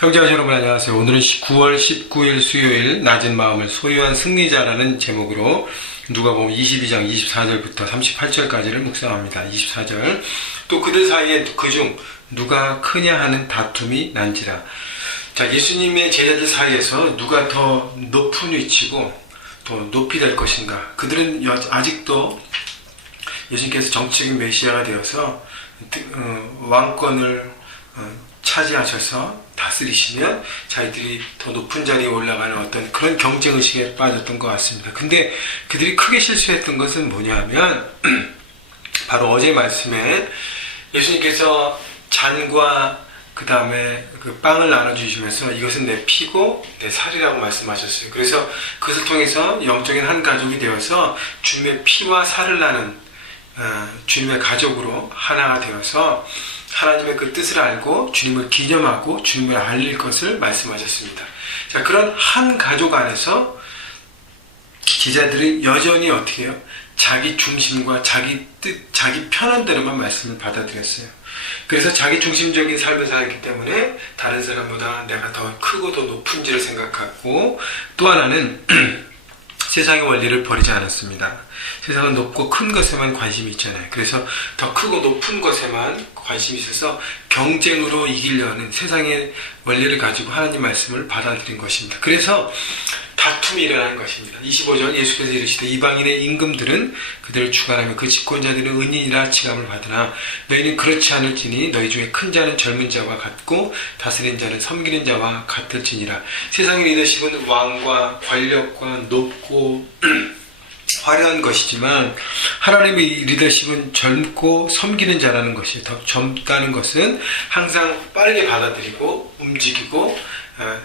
형제와 여러분 안녕하세요. 오늘은 9월 19일 수요일 낮은 마음을 소유한 승리자라는 제목으로 누가복음 22장 24절부터 38절까지를 묵상합니다. 24절 또 그들 사이에 그중 누가 크냐 하는 다툼이 난지라. 자, 예수님의 제자들 사이에서 누가 더 높은 위치고 더 높이 될 것인가. 그들은 아직도 예수님께서 정치적인 메시아가 되어서 왕권을 차지하셔서 다스리시면 자기들이 더 높은 자리에 올라가는 어떤 그런 경쟁의식에 빠졌던 것 같습니다. 근데 그들이 크게 실수했던 것은 뭐냐면 바로 어제 말씀에 예수님께서 잔과 그 다음에 그 빵을 나눠주시면서 이것은 내 피고 내 살이라고 말씀하셨어요. 그래서 그것을 통해서 영적인 한 가족이 되어서 주님의 피와 살을 나는 주님의 가족으로 하나가 되어서 하나님의 그 뜻을 알고 주님을 기념하고 주님을 알릴 것을 말씀하셨습니다. 자, 그런 한 가족 안에서 제자들은 여전히 어떻게 해요? 자기 중심과 자기 뜻, 자기 편한 대로만 말씀을 받아들였어요. 그래서 자기 중심적인 삶을 살기 때문에 다른 사람보다 내가 더 크고 더 높은지를 생각하고, 또 하나는 세상의 원리를 버리지 않았습니다. 세상은 높고 큰 것에만 관심이 있잖아요. 그래서 더 크고 높은 것에만 관심이 있어서 경쟁으로 이기려는 세상의 원리를 가지고 하나님 말씀을 받아들인 것입니다. 그래서 다툼이 일어나는 것입니다. 25절 예수께서 이르시되 이방인의 임금들은 그들을 주관하며 그 집권자들은 은인이라 칭함을 받으나 너희는 그렇지 않을지니 너희 중에 큰 자는 젊은 자와 같고 다스린 자는 섬기는 자와 같을지니라. 세상의 리더십은 왕과 권력과 높고 화려한 것이지만 하나님의 리더십은 젊고 섬기는 자라는 것이 더 젊다는 것은 항상 빠르게 받아들이고 움직이고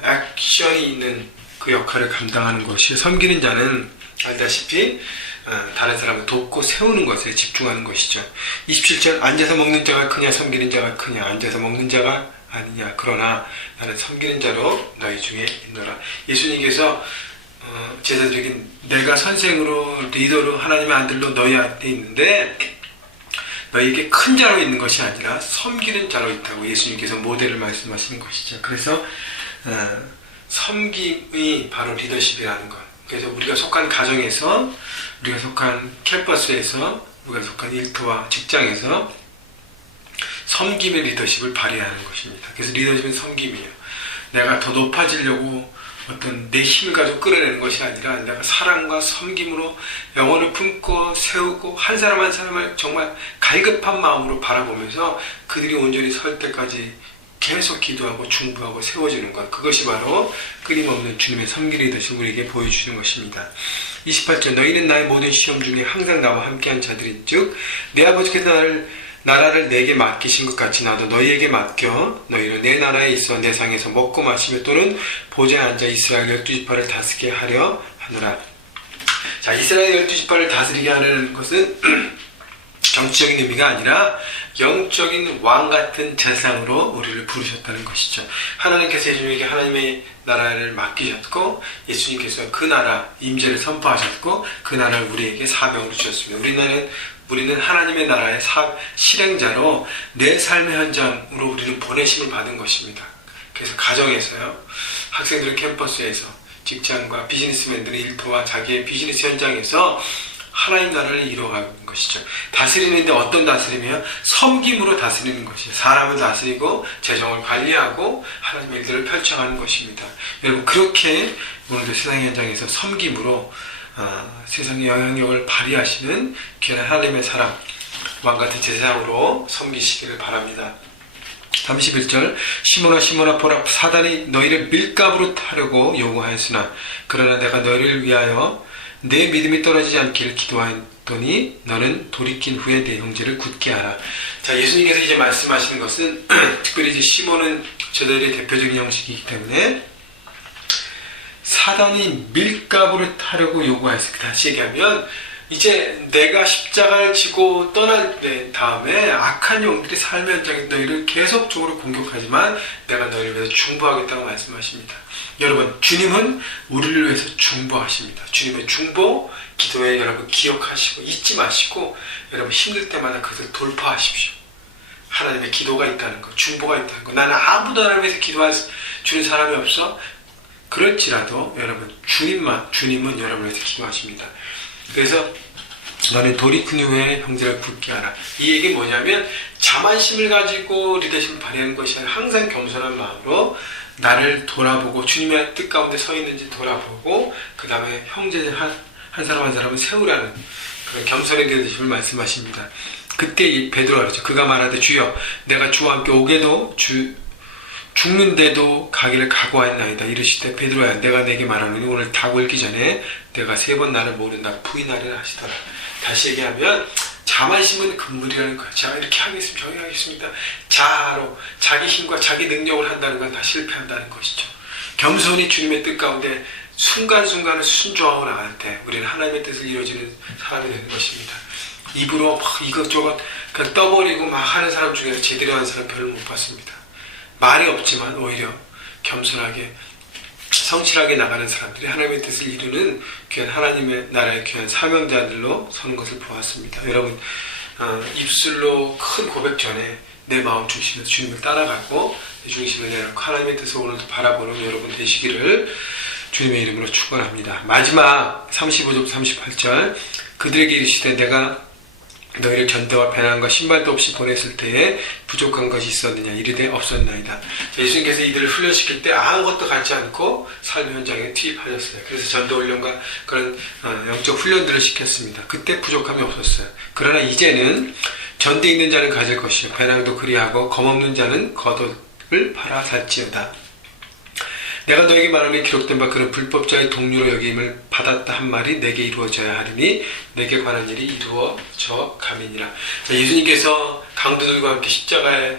액션이 있는 그 역할을 감당하는 것이, 섬기는 자는 알다시피 다른 사람을 돕고 세우는 것에 집중하는 것이죠. 27절 앉아서 먹는 자가 크냐 섬기는 자가 크냐. 앉아서 먹는 자가 아니냐. 그러나 나는 섬기는 자로 너희 중에 있노라. 예수님께서 제자들에게 내가 선생으로 리더로 하나님의 아들로 너희 앞에 있는데 너희에게 큰 자로 있는 것이 아니라 섬기는 자로 있다고 예수님께서 모델을 말씀하시는 것이죠. 그래서 섬김이 바로 리더십이라는 것. 그래서 우리가 속한 가정에서, 우리가 속한 캠퍼스에서, 우리가 속한 일터와 직장에서 섬김의 리더십을 발휘하는 것입니다. 그래서 리더십은 섬김이에요. 내가 더 높아지려고 어떤 내 힘을 가지고 끌어내는 것이 아니라 내가 사랑과 섬김으로 영혼을 품고 세우고 한 사람 한 사람을 정말 갈급한 마음으로 바라보면서 그들이 온전히 설 때까지 계속 기도하고 중보하고 세워주는 것. 그것이 바로 끊임없는 주님의 섬기 리더십 우리에게 보여주는 것입니다. 28절 너희는 나의 모든 시험 중에 항상 나와 함께한 자들인즉 내 아버지께서 나라를 내게 맡기신 것 같이 나도 너희에게 맡겨 너희는 내 나라에 있어 내 상에서 먹고 마시며 또는 보좌에 앉아 이스라엘 12지파를 다스리게 하려 하노라. 자, 이스라엘 12지파를 다스리게 하는 것은 정치적인 의미가 아니라 영적인 왕 같은 재상으로 우리를 부르셨다는 것이죠. 하나님께서 예수님에게 하나님의 나라를 맡기셨고 예수님께서 그 나라 임재를 선포하셨고 그 나라를 우리에게 사명으로 주셨습니다. 우리는 하나님의 나라의 실행자로 내 삶의 현장으로 우리는 보내심을 받은 것입니다. 그래서 가정에서요, 학생들은 캠퍼스에서, 직장과 비즈니스맨들은 일터와 자기의 비즈니스 현장에서 하나님 나라를 이루어가는 것이죠. 다스리는데 어떤 다스림이에요? 섬김으로 다스리는 것이에요. 사람을 다스리고 재정을 관리하고 하나님의 일들을 펼쳐가는 것입니다. 여러분, 그렇게 오늘도 세상 현장에서 섬김으로 세상의 영향력을 발휘하시는 귀한 하나님의 사람, 왕같은 제사장으로 섬기시기를 바랍니다. 31절 시몬아 시몬아 보라 사단이 너희를 밀가부로 타려고 요구하였으나 그러나 내가 너희를 위하여 내 믿음이 떨어지지 않기를 기도하였더니 너는 돌이킨 후에 내 형제를 굳게 하라. 자, 예수님께서 이제 말씀하시는 것은 특별히 이제 시몬은 저들의 대표적인 형식이기 때문에 사단이 밀가부를 타려고 요구하였습니다. 다시 얘기하면 이제 내가 십자가를 지고 떠날 다음에 악한 영들이 삶의 현장에 너희를 계속적으로 공격하지만 내가 너희를 위해서 중보하겠다고 말씀하십니다. 여러분, 주님은 우리를 위해서 중보하십니다. 주님의 중보, 기도에 여러분 기억하시고 잊지 마시고 여러분 힘들 때마다 그것을 돌파하십시오. 하나님의 기도가 있다는 것, 중보가 있다는 것. 나는 아무도 나를 위해서 주는 사람이 없어? 그럴지라도 여러분 주님은 여러분에게 기도하십니다. 그래서 너는 돌이킨 후에 형제를 굳게 하라. 이 얘기 뭐냐면 자만심을 가지고 리더십을 발휘하는 것이 아니라 항상 겸손한 마음으로 나를 돌아보고 주님의 뜻 가운데 서 있는지 돌아보고 그 다음에 형제 한 사람 한 사람을 세우라는 그런 겸손의 리더십을 말씀하십니다. 그때 베드로가 그러죠. 그가 말하되 주여 내가 주와 함께 오게도 죽는데도 가기를 각오하였나이다. 이르시되 베드로야 내가 내게 말하노니 오늘 닭 울기 전에 내가 3번 나를 모른다 부인하리라 하시더라. 다시 얘기하면 자만심은 금물이라는 거예요. 제가 이렇게 하겠습니다. 저기 하겠습니다. 자아로 자기 힘과 자기 능력을 한다는 건 다 실패한다는 것이죠. 겸손히 주님의 뜻 가운데 순간순간을 순종하고 나갈 때 우리는 하나님의 뜻을 이루어지는 사람이 되는 것입니다. 입으로 막 이것저것 그냥 떠버리고 막 하는 사람 중에서 제대로 하는 사람 별로 못 봤습니다. 말이 없지만 오히려 겸손하게 성실하게 나가는 사람들이 하나님의 뜻을 이루는 귀한 하나님의 나라의 귀한 사명자들로 서는 것을 보았습니다. 여러분 입술로 큰 고백 전에 내 마음 중심에서 주님을 따라가고 내 중심을 내놓고 하나님의 뜻을 오늘도 바라보는 여러분 되시기를 주님의 이름으로 축원합니다. 마지막 35절 38절 그들에게 이르시되 내가 너희를 전대와 배낭과 신발도 없이 보냈을 때에 부족한 것이 있었느냐 이르되 없었나이다. 예수님께서 이들을 훈련시킬 때 아무것도 갖지 않고 삶의 현장에 투입하셨어요. 그래서 전도 훈련과 그런 영적 훈련들을 시켰습니다. 그때 부족함이 없었어요. 그러나 이제는 전대 있는 자는 가질 것이요 배낭도 그리하고 검없는 자는 겉옷을 팔아 살지어다. 내가 너에게 말하니 기록된 바 그는 불법자의 동료로 여김을 받았다 한 말이 내게 이루어져야 하리니 내게 관한 일이 이루어져 가민이라. 예수님께서 강도들과 함께 십자가에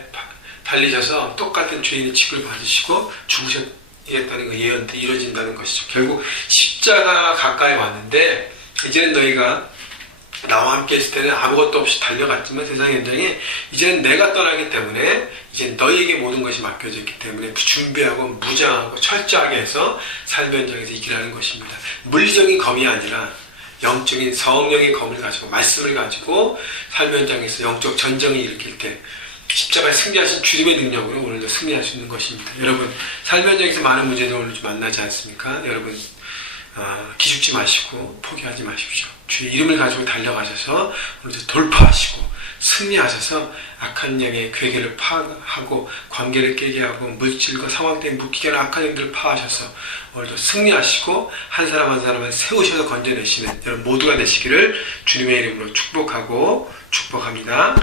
달리셔서 똑같은 죄인의 취급을 받으시고 죽으셨다는 거 예언도 이루어진다는 것이죠. 결국 십자가 가까이 왔는데 이제는 너희가 나와 함께 있을 때는 아무것도 없이 달려갔지만 세상 현장에 이제는 내가 떠나기 때문에 이제 너희에게 모든 것이 맡겨져 있기 때문에 준비하고 무장하고 철저하게 해서 삶의 현장에서 이기라는 것입니다. 물리적인 검이 아니라 영적인 성령의 검을 가지고 말씀을 가지고 삶의 현장에서 영적 전쟁을 일으킬 때 십자가에 승리하신 주님의 능력으로 오늘도 승리할 수 있는 것입니다. 여러분 삶의 현장에서 많은 문제들 오늘 좀 만나지 않습니까? 여러분 기죽지 마시고 포기하지 마십시오. 주의 이름을 가지고 달려가셔서 오늘도 돌파하시고 승리하셔서 악한 영의 괴계를 파하고 관계를 깨게 하고 물질과 상황 때문에 묶이게 하는 악한 영들을 파하셔서 오늘도 승리하시고 한 사람 한 사람을 세우셔서 건져내시는 여러분 모두가 되시기를 주님의 이름으로 축복하고 축복합니다.